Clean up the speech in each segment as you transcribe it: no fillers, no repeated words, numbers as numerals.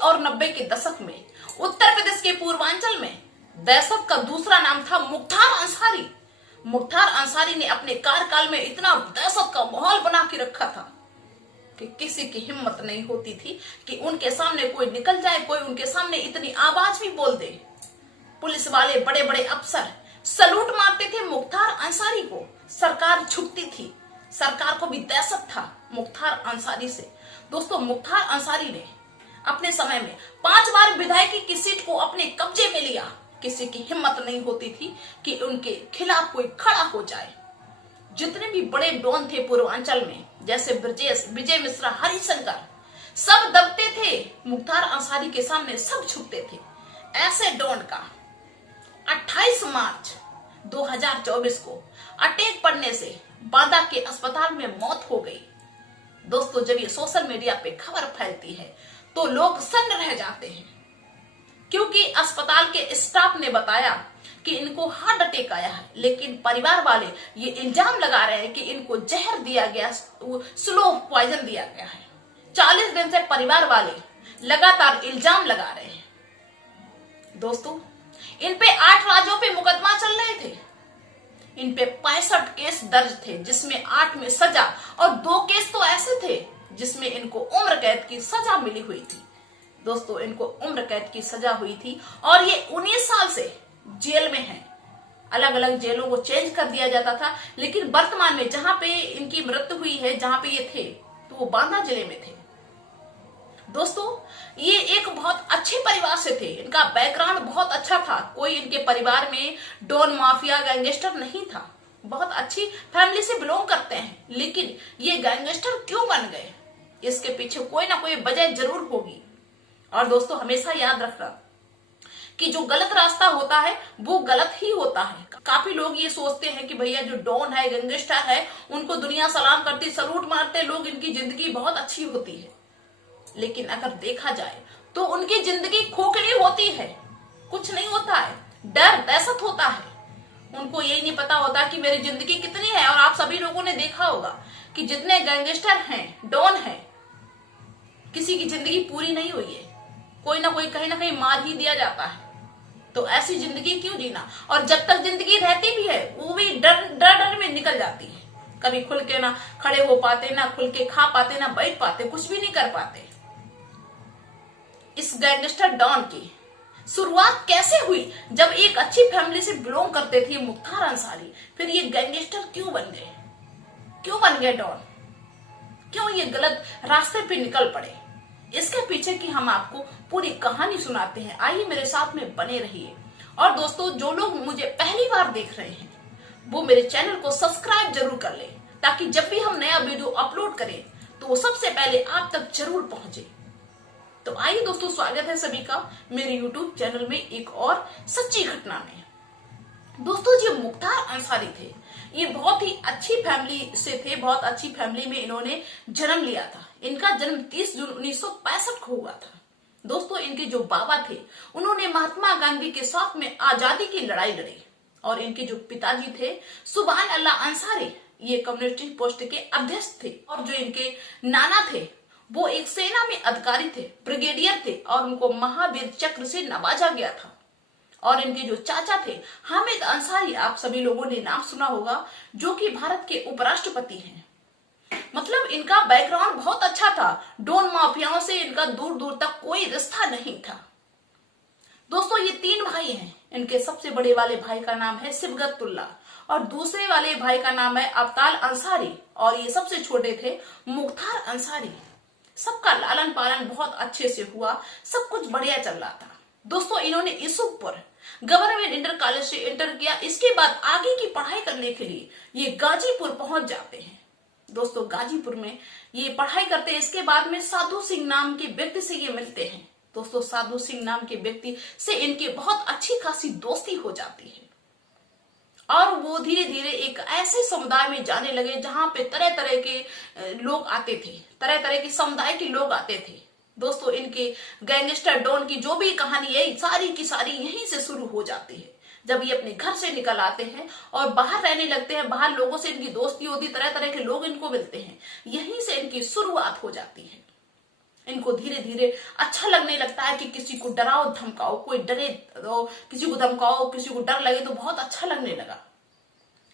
और 90 के दशक में उत्तर प्रदेश के पूर्वांचल में दहशत का दूसरा नाम था मुख्तार अंसारी। मुख्तार अंसारी ने अपने कार्यकाल में इतना दहशत का माहौल बना के रखा था कि किसी की हिम्मत नहीं होती थी कि उनके सामने कोई निकल जाए, कोई उनके सामने इतनी आवाज भी बोल दे। पुलिस वाले, बड़े बड़े अफसर सलूट मारते थे मुख्तार अंसारी को। सरकार झुकती थी, सरकार को भी दहशत था मुख्तार अंसारी से। दोस्तों, मुख्तार अंसारी ने अपने समय में 5 बार विधायकी की सीट को अपने कब्जे में लिया। किसी की हिम्मत नहीं होती थी कि उनके खिलाफ कोई खड़ा हो जाए। जितने भी बड़े डॉन थे पूर्वांचल में, जैसे ब्रजेश, विजय मिश्रा, हरिशंकर, सब दबते थे मुख्तार अंसारी के सामने, सब झुकते थे। ऐसे डॉन का 28 मार्च 2024 को अटैक पड़ने से बांदा के अस्पताल में मौत हो गई। दोस्तों, जब ये सोशल मीडिया पे खबर फैलती है तो लोग सन्न रह जाते हैं, क्योंकि अस्पताल के स्टाफ ने बताया कि इनको हार्ट अटैक आया है, लेकिन परिवार वाले ये इल्जाम लगा रहे हैं कि इनको जहर दिया गया, स्लो पॉइजन दिया गया है। 40 दिन से परिवार वाले लगातार इल्जाम लगा रहे हैं। दोस्तों, इन पे 8 राज्यों पे मुकदमा चल रहे थे। इन पे 65 केस दर्ज थे, जिसमें 8 में सजा और 2 केस तो ऐसे थे जिसमें इनको उम्र कैद की सजा मिली हुई थी। दोस्तों, इनको उम्र कैद की सजा हुई थी और ये 19 साल से जेल में हैं। अलग अलग जेलों को चेंज कर दिया जाता था, लेकिन वर्तमान में जहां पे इनकी मृत्यु हुई है, जहां पे ये थे, तो वो बांदा जिले में थे। दोस्तों, ये एक बहुत अच्छे परिवार से थे, इनका बैकग्राउंड बहुत अच्छा था। कोई इनके परिवार में डॉन, माफिया, गैंगस्टर नहीं था। बहुत अच्छी फैमिली से बिलोंग करते हैं, लेकिन ये गैंगस्टर क्यों बन गए, इसके पीछे कोई ना कोई वजह जरूर होगी। और दोस्तों, हमेशा याद रखना कि जो गलत रास्ता होता है वो गलत ही होता है। काफी लोग ये सोचते हैं कि भैया जो डॉन है, गैंगस्टर है, उनको दुनिया सलाम करती, सलूट मारते लोग, इनकी जिंदगी बहुत अच्छी होती है। लेकिन अगर देखा जाए तो उनकी जिंदगी खोखली होती है, कुछ नहीं होता है, डर, दहशत होता है। उनको यही नहीं पता होता कि मेरी जिंदगी कितनी है। और आप सभी लोगों ने देखा होगा कि जितने गैंगस्टर हैं, डॉन हैं, किसी की जिंदगी पूरी नहीं हुई है, कोई ना कोई कहीं ना कहीं मार ही दिया जाता है। तो ऐसी जिंदगी क्यों जीना। और जब तक जिंदगी रहती भी है वो भी डर डर में निकल जाती है। कभी खुल के ना खड़े हो पाते, ना खुल के खा पाते, ना बैठ पाते, कुछ भी नहीं कर पाते। इस गैंगस्टर डॉन की शुरुआत कैसे हुई? जब एक अच्छी फैमिली से बिलोंग करते थे मुख्तार अंसारी, फिर ये गैंगस्टर क्यों बन गए, क्यों बन गए डॉन, क्यों ये गलत रास्ते पे निकल पड़े? इसके पीछे की हम आपको पूरी कहानी सुनाते हैं। आइए मेरे साथ में बने रहिए। और दोस्तों, जो लोग मुझे पहली बार देख रहे हैं वो मेरे चैनल को सब्सक्राइब जरूर कर ले, ताकि जब भी हम नया वीडियो अपलोड करें तो वो सबसे पहले आप तक जरूर पहुंचे। तो आइए दोस्तों, स्वागत है सभी का मेरे YouTube चैनल में एक और सच्ची घटना में। दोस्तों, जो मुख्तार अंसारी थे, ये बहुत ही अच्छी फैमिली से थे, बहुत अच्छी फैमिली में इन्होंने जन्म लिया था। इनका जन्म 30 जून 1965 को हुआ था। दोस्तों, इनके जो बाबा थे उन्होंने महात्मा गांधी के साथ में आजादी की लड़ाई लड़ी। और इनके जो पिताजी थे सुभान अल्लाह अंसारी, ये कम्युनिस्ट पोस्ट के अध्यक्ष थे। और जो इनके नाना थे वो एक सेना में अधिकारी थे, ब्रिगेडियर थे, और उनको महावीर चक्र से नवाजा गया था। और इनके जो चाचा थे हामिद अंसारी, आप सभी लोगों ने नाम सुना होगा, जो कि भारत के उपराष्ट्रपति हैं। मतलब इनका बैकग्राउंड बहुत अच्छा था। डॉन माफियाओं से इनका दूर दूर तक कोई रिश्ता नहीं था। दोस्तों, ये 3 भाई हैं। इनके सबसे बड़े वाले भाई का नाम है सिबगतुल्ला और दूसरे वाले भाई का नाम है अब्ताल अंसारी, और ये सबसे छोटे थे मुख्तार अंसारी। सबका लालन पालन बहुत अच्छे से हुआ, सब कुछ बढ़िया चल रहा था। दोस्तों, इन्होंने यूसुफपुर गवर्नमेंट इंटर कॉलेज से इंटर किया। इसके बाद आगे की पढ़ाई करने के लिए ये गाजीपुर पहुंच जाते हैं। दोस्तों, गाजीपुर में ये पढ़ाई करते हैं। इसके बाद में साधु सिंह नाम के व्यक्ति से ये मिलते हैं। दोस्तों, साधु सिंह नाम के व्यक्ति से इनकी बहुत अच्छी खासी दोस्ती हो जाती है और वो धीरे धीरे एक ऐसे समुदाय में जाने लगे जहां पे तरह तरह के लोग आते थे, तरह तरह के समुदाय के लोग आते थे। दोस्तों, इनके गैंगस्टर डॉन की जो भी कहानी है सारी की सारी यहीं से शुरू हो जाती है। जब ये अपने घर से निकल आते हैं और बाहर रहने लगते हैं, बाहर लोगों से इनकी दोस्ती होती, तरह तरह के लोग इनको मिलते हैं, यहीं से इनकी शुरुआत हो जाती है। इनको धीरे धीरे अच्छा लगने लगता है कि किसी को डराओ धमकाओ, कोई डरे तो किसी को धमकाओ, किसी को डर लगे तो बहुत अच्छा लगने लगा।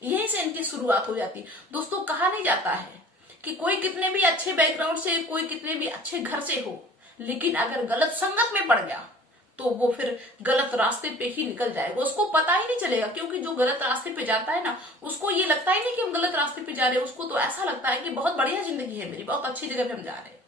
यहीं से इनकी शुरुआत हो जाती। दोस्तों कहा नहीं जाता है कि कोई कितने भी अच्छे बैकग्राउंड से, कोई कितने भी अच्छे घर से हो, लेकिन अगर गलत संगत में पड़ गया तो वो फिर गलत रास्ते पे ही निकल जाएगा, उसको पता ही नहीं चलेगा। क्योंकि जो गलत रास्ते पे जाता है ना, उसको ये लगता ही नहीं कि हम गलत रास्ते पे जा रहे हैं, उसको तो ऐसा लगता है कि बहुत बढ़िया जिंदगी है मेरी, बहुत अच्छी जगह पे हम जा रहे हैं।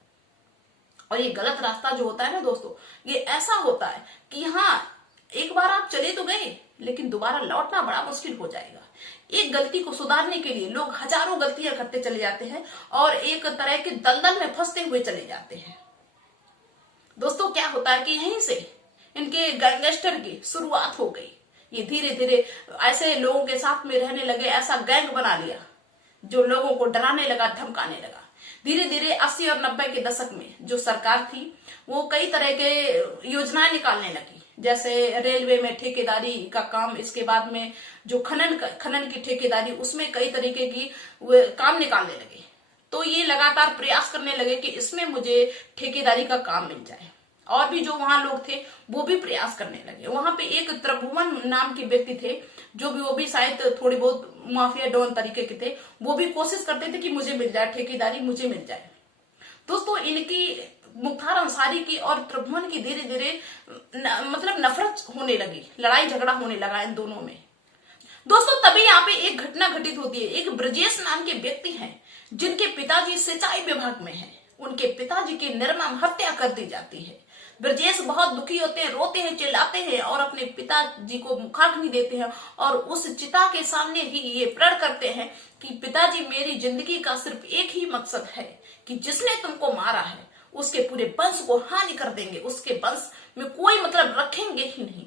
और ये गलत रास्ता जो होता है ना दोस्तों, ये ऐसा होता है कि हाँ एक बार आप चले तो गए, लेकिन दोबारा लौटना बड़ा मुश्किल हो जाएगा। एक गलती को सुधारने के लिए लोग हजारों गलतियां करते चले जाते हैं और एक तरह के दलदल में फंसते हुए चले जाते हैं। दोस्तों क्या होता है कि यहीं से इनके गैंगस्टर की शुरुआत हो गई। ये धीरे धीरे ऐसे लोगों के साथ में रहने लगे, ऐसा गैंग बना लिया जो लोगों को डराने लगा, धमकाने लगा। धीरे धीरे 80 और 90 के दशक में जो सरकार थी वो कई तरह के योजनाएं निकालने लगी, जैसे रेलवे में ठेकेदारी का काम, इसके बाद में जो खनन की ठेकेदारी, उसमें कई तरीके की काम निकालने लगे। तो ये लगातार प्रयास करने लगे कि इसमें मुझे ठेकेदारी का काम मिल जाए। और भी जो वहां लोग थे वो भी प्रयास करने लगे। वहां पे एक त्रिभुवन नाम के व्यक्ति थे जो भी, वो भी शायद थोड़ी बहुत माफिया डॉन तरीके के थे, वो भी कोशिश करते थे कि मुझे मिल जाए ठेकेदारी, मुझे मिल जाए। दोस्तों इनकी मुख्तार अंसारी की और त्रिभुवन की धीरे धीरे मतलब नफरत होने लगी, लड़ाई झगड़ा होने लगा इन दोनों में। दोस्तों तभी यहाँ पे एक घटना घटित होती है। एक ब्रजेश नाम के व्यक्ति हैं जिनके पिताजी सिंचाई विभाग में हैं। उनके पिताजी की निर्मम हत्या कर दी जाती है। ब्रजेश बहुत दुखी होते हैं, रोते हैं, चिल्लाते हैं और अपने पिताजी को मुखाग्नि देते हैं और उस चिता के सामने ही ये प्रण करते हैं कि पिताजी मेरी जिंदगी का सिर्फ एक ही मकसद है कि जिसने तुमको मारा है उसके पूरे वंश को हानि कर देंगे, उसके वंश में कोई मतलब रखेंगे ही नहीं।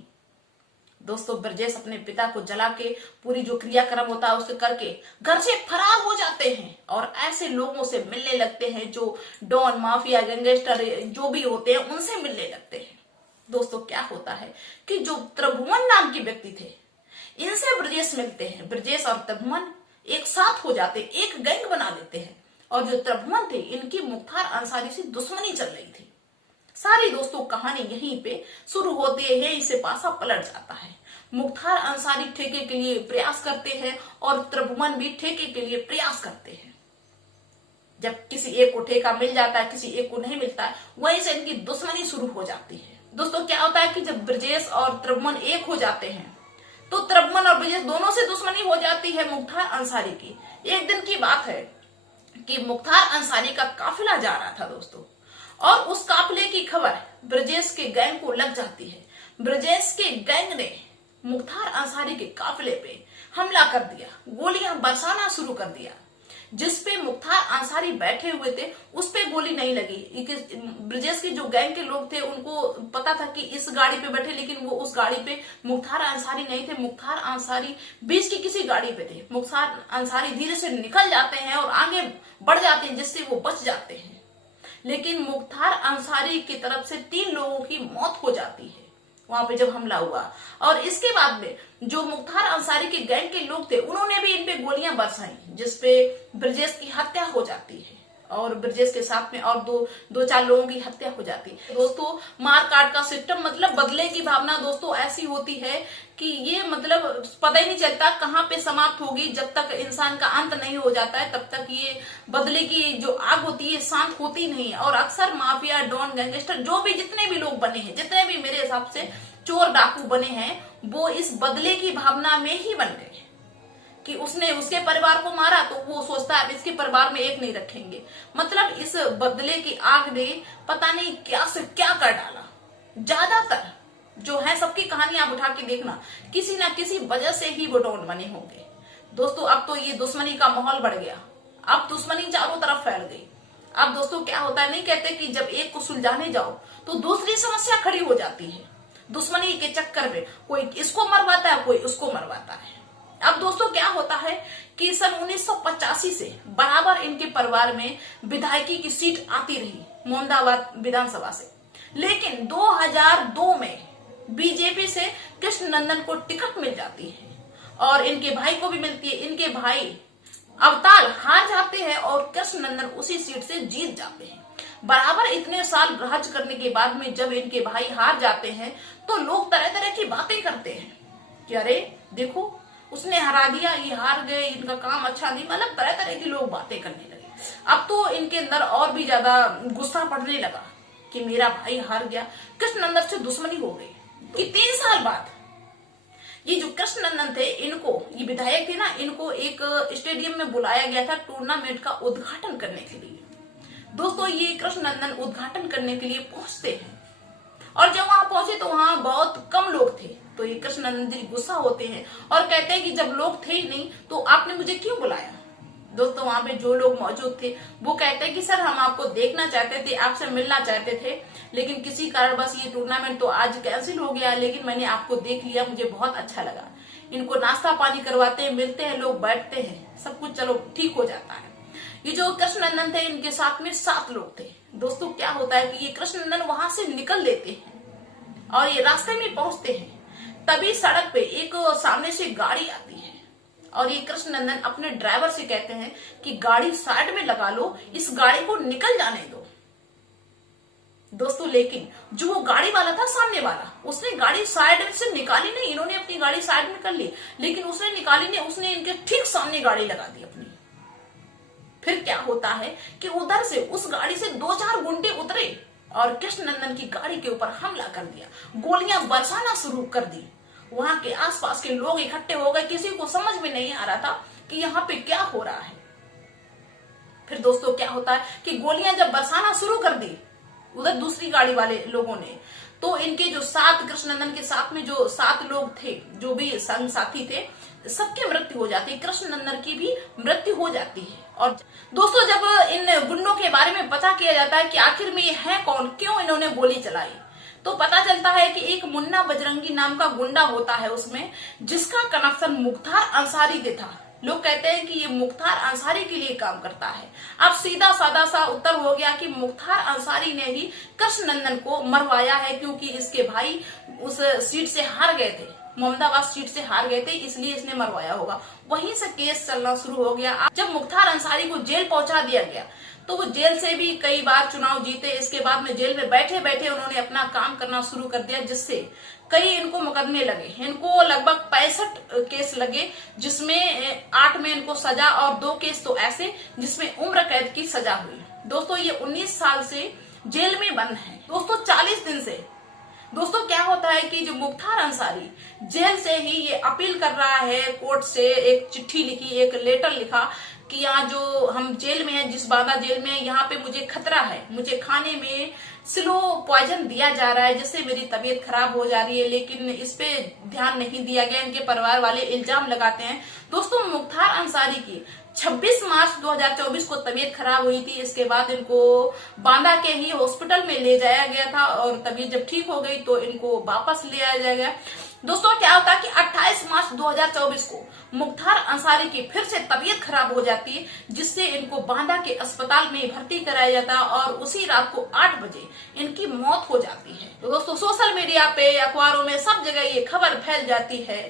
दोस्तों ब्रजेश अपने पिता को जला के पूरी जो क्रियाक्रम होता है उसे करके घर से फरार हो जाते हैं और ऐसे लोगों से मिलने लगते हैं जो डॉन, माफिया, गैंगस्टर जो भी होते हैं उनसे मिलने लगते हैं। दोस्तों क्या होता है कि जो त्रिभुवन नाम के व्यक्ति थे इनसे ब्रजेश मिलते हैं। ब्रजेश और त्रिभुवन एक साथ हो जाते, एक गैंग बना लेते हैं। और जो त्रिभुवन थे इनकी मुख्तार अंसारी से दुश्मनी चल रही थी। सारी दोस्तों कहानी यहीं पे शुरू होती है, यहीं से पासा पलट जाता है। मुख्तार अंसारी ठेके के लिए प्रयास करते हैं और त्रिभुवन भी ठेके के लिए प्रयास करते हैं। जब किसी एक को ठेका मिल जाता है, किसी एक को नहीं मिलता है, वहीं से इनकी दुश्मनी शुरू हो जाती है। दोस्तों क्या होता है कि जब ब्रजेश और त्रिभुवन एक हो जाते हैं तो त्रिभुवन और ब्रजेश दोनों से दुश्मनी हो जाती है मुख्तार अंसारी की। एक दिन की बात है कि मुख्तार अंसारी का काफिला जा रहा था दोस्तों, और उस काफिले की खबर ब्रजेश के गैंग को लग जाती है। ब्रजेश के गैंग ने मुख्तार अंसारी के काफिले पे हमला कर दिया, गोलियां बरसाना शुरू कर दिया। जिसपे मुख्तार अंसारी बैठे हुए थे उस पे गोली नहीं लगी। ब्रजेश के जो गैंग के लोग थे उनको पता था कि इस गाड़ी पे बैठे, लेकिन वो उस गाड़ी पे मुख्तार अंसारी नहीं थे। मुख्तार अंसारी बीच की किसी गाड़ी पे थे। मुख्तार अंसारी धीरे से निकल जाते हैं और आगे बढ़ जाते हैं जिससे वो बच जाते हैं। लेकिन मुख्तार अंसारी की तरफ से 3 लोगों की मौत हो जाती है वहां पे जब हमला हुआ। और इसके बाद में जो मुख्तार अंसारी के गैंग के लोग थे उन्होंने भी इन पे गोलियां बरसाई, जिसपे ब्रजेश की हत्या हो जाती है और ब्रजेश के साथ में और दो चार लोगों की हत्या हो जाती है। दोस्तों मार काट का सिस्टम, मतलब बदले की भावना दोस्तों ऐसी होती है कि ये मतलब पता ही नहीं चलता कहाँ पे समाप्त होगी। जब तक इंसान का अंत नहीं हो जाता है तब तक ये बदले की जो आग होती है शांत होती नहीं। और अक्सर माफिया, डॉन, गैंगस्टर जो भी जितने भी लोग बने हैं, जितने भी मेरे हिसाब से चोर डाकू बने हैं, वो इस बदले की भावना में ही बन गए कि उसने उसके परिवार को मारा तो वो सोचता है अब इसके परिवार में एक नहीं रखेंगे। मतलब इस बदले की आग ने पता नहीं क्या से क्या कर डाला। ज्यादातर जो है सबकी कहानी आप उठा के देखना, किसी ना किसी वजह से ही वो डॉन बने होंगे। दोस्तों अब तो ये दुश्मनी का माहौल बढ़ गया, अब दुश्मनी चारों तरफ फैल गई। अब दोस्तों क्या होता है, नहीं कहते कि जब एक को सुलझाने जाओ तो दूसरी समस्या खड़ी हो जाती है। दुश्मनी के चक्कर में कोई इसको मरवाता है, कोई उसको मरवाता है। अब दोस्तों क्या होता है कि सन 1985 से बराबर इनके परिवार में विधायकी की सीट आती रही मोहम्मदाबाद विधानसभा से। लेकिन 2002 में बीजेपी से कृष्ण नंदन को टिकट मिल जाती है और इनके भाई को भी मिलती है। इनके भाई अवतार हार जाते हैं और कृष्ण नंदन उसी सीट से जीत जाते हैं। बराबर इतने साल राज करने के बाद में जब इनके भाई हार जाते हैं तो लोग तरह तरह की बातें करते हैं कि अरे देखो उसने हरा दिया, ये हार गए, इनका काम अच्छा नहीं, मतलब तरह तरह की लोग बातें करने लगे। अब तो इनके अंदर और भी ज्यादा गुस्सा पड़ने लगा कि मेरा भाई हार गया, कृष्णनंदन से दुश्मनी हो गई। कि 3 साल बाद ये जो कृष्णनंदन थे, इनको, ये विधायक थे ना, इनको एक स्टेडियम में बुलाया गया था टूर्नामेंट का उद्घाटन करने के लिए। दोस्तों ये कृष्णनंदन उद्घाटन करने के लिए पहुंचते हैं और जब वहां पहुंचे तो वहां बहुत कम लोग थे। तो ये कृष्णनंदन जी गुस्सा होते हैं और कहते हैं कि जब लोग थे ही नहीं तो आपने मुझे क्यों बुलाया। दोस्तों वहां पे जो लोग मौजूद थे वो कहते हैं कि सर हम आपको देखना चाहते थे, आपसे मिलना चाहते थे, लेकिन किसी कारणवश ये टूर्नामेंट तो आज कैंसिल हो गया, लेकिन मैंने आपको देख लिया, मुझे बहुत अच्छा लगा। इनको नाश्ता पानी करवाते हैं, मिलते हैं, लोग बैठते हैं, सब कुछ चलो ठीक हो जाता है। ये जो कृष्णनंदन थे इनके साथ में 7 लोग थे। दोस्तों क्या होता है कि ये कृष्णनंदन वहां से निकल लेते हैं और ये रास्ते में पहुंचते हैं, तभी सड़क पे एक सामने से गाड़ी आती है और ये कृष्णनंदन अपने ड्राइवर से कहते हैं कि गाड़ी साइड में लगा लो, इस गाड़ी को निकल जाने दो। दोस्तों लेकिन जो वो गाड़ी वाला था सामने वाला, उसने गाड़ी साइड से निकाली नहीं, इन्होंने अपनी गाड़ी साइड में कर ली, लेकिन उसने निकाली नहीं, उसने इनके ठीक सामने गाड़ी लगा दी अपनी। फिर क्या होता है कि उधर से उस गाड़ी से 2-4 गुंडे उतरे और कृष्णनंदन की गाड़ी के ऊपर हमला कर दिया, गोलियां बरसाना शुरू कर दी। वहां के आसपास के लोग इकट्ठे हो गए, किसी को समझ में नहीं आ रहा था कि यहाँ पे क्या हो रहा है। फिर दोस्तों क्या होता है कि गोलियां जब बरसाना शुरू कर दी उधर दूसरी गाड़ी वाले लोगों ने, तो इनके जो 7 कृष्णनंदन के साथ में जो 7 लोग थे, जो भी संग साथी थे, सबकी मृत्यु हो जाती है, कृष्णनंदन की भी मृत्यु हो जाती है। और दोस्तों जब इन गुंडों के बारे में पता किया जाता है कि आखिर में ये है कौन, क्यों इन्होंने गोली चलाई, तो पता चलता है कि एक मुन्ना बजरंगी नाम का गुंडा होता है उसमें, जिसका कनेक्शन मुख्तार अंसारी से था। लोग कहते हैं कि ये मुख्तार अंसारी के लिए काम करता है। अब सीधा साधा सा उत्तर हो गया कि मुख्तार अंसारी ने ही कृष्णनंदन को मरवाया है, क्योंकि इसके भाई उस सीट से हार गए थे, मोहम्मदाबाद सीट से हार गए थे, इसलिए इसने मरवाया होगा। वहीं से केस चलना शुरू हो गया। जब मुख्तार अंसारी को जेल पहुंचा दिया गया तो वो जेल से भी कई बार चुनाव जीते। इसके बाद में जेल में बैठे बैठे उन्होंने अपना काम करना शुरू कर दिया, जिससे कई इनको मुकदमे लगे। इनको लगभग 65 केस लगे, जिसमें 8 में इनको सजा और 2 केस तो ऐसे जिसमें उम्र कैद की सजा हुई। दोस्तों ये 19 साल से जेल में बंद है। दोस्तों 40 दिन से। दोस्तों क्या होता है कि जो मुख्तार अंसारी जेल से ही ये अपील कर रहा है कोर्ट से, एक चिट्ठी लिखी, एक लेटर लिखा कि यहाँ जो हम जेल में हैं, जिस बांदा जेल में, यहाँ पे मुझे खतरा है, मुझे खाने में स्लो पॉइजन दिया जा रहा है, जिससे मेरी तबीयत खराब हो जा रही है, लेकिन इस पे ध्यान नहीं दिया गया। इनके परिवार वाले इल्जाम लगाते हैं। दोस्तों मुख्तार अंसारी की 26 मार्च 2024 को तबीयत खराब हुई थी। इसके बाद इनको बांदा के ही हॉस्पिटल में ले जाया गया था और तबीयत जब ठीक हो गई तो इनको वापस ले आया गया। दोस्तों क्या होता है कि 28 मार्च 2024 को मुख्तार अंसारी की फिर से तबीयत खराब हो जाती है, जिससे इनको बांदा के अस्पताल में भर्ती कराया जाता है और उसी रात को 8 बजे इनकी मौत हो जाती है। तो दोस्तों सोशल मीडिया पे, अखबारों में, सब जगह ये खबर फैल जाती है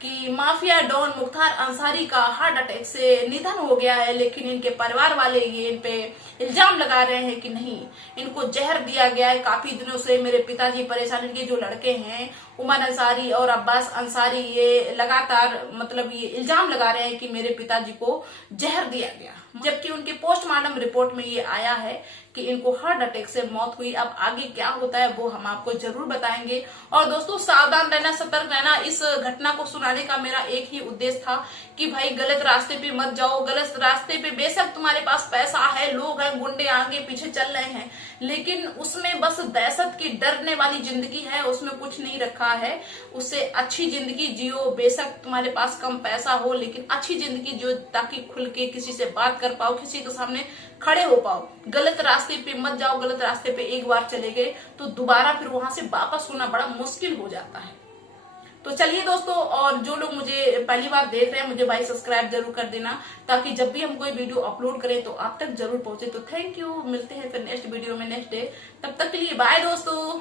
कि माफिया डॉन मुख्तार अंसारी का हार्ट अटैक से निधन हो गया है, लेकिन इनके परिवार वाले ये इन पे इल्जाम लगा रहे हैं कि नहीं, इनको जहर दिया गया है। काफी दिनों से मेरे पिताजी परेशान, इनके जो लड़के हैं उमर अंसारी और अब्बास अंसारी, ये लगातार मतलब ये इल्जाम लगा रहे हैं कि मेरे पिताजी को जहर दिया गया, जबकि उनके पोस्टमार्टम रिपोर्ट में ये आया है कि इनको हार्ट अटैक से मौत हुई। अब आगे क्या होता है वो हम आपको जरूर बताएंगे। और दोस्तों सावधान रहना, सतर्क रहना। इस घटना को सुनाने का मेरा एक ही उद्देश्य था कि भाई गलत रास्ते पे मत जाओ। गलत रास्ते पे बेशक तुम्हारे पास पैसा है, लोग हैं, गुंडे आगे पीछे चल रहे हैं, लेकिन उसमें बस दहशत की डरने वाली जिंदगी है, उसमें कुछ नहीं रखा है। उससे अच्छी जिंदगी जियो। बेशक तुम्हारे पास कम पैसा हो, लेकिन अच्छी जिंदगी जियो, ताकि खुल के किसी से बात कर पाओ, किसी के सामने खड़े हो पाओ। गलत रास्ते पे मत जाओ। गलत रास्ते पे एक बार चले गए तो दोबारा फिर वहां से वापस होना बड़ा मुश्किल हो जाता है। तो चलिए दोस्तों, और जो लोग मुझे पहली बार देख रहे हैं, मुझे भाई सब्सक्राइब जरूर कर देना, ताकि जब भी हम कोई वीडियो अपलोड करें तो आप तक जरूर पहुंचे। तो थैंक यू, मिलते हैं फिर नेक्स्ट वीडियो में नेक्स्ट डे। तब तक के लिए बाय दोस्तों।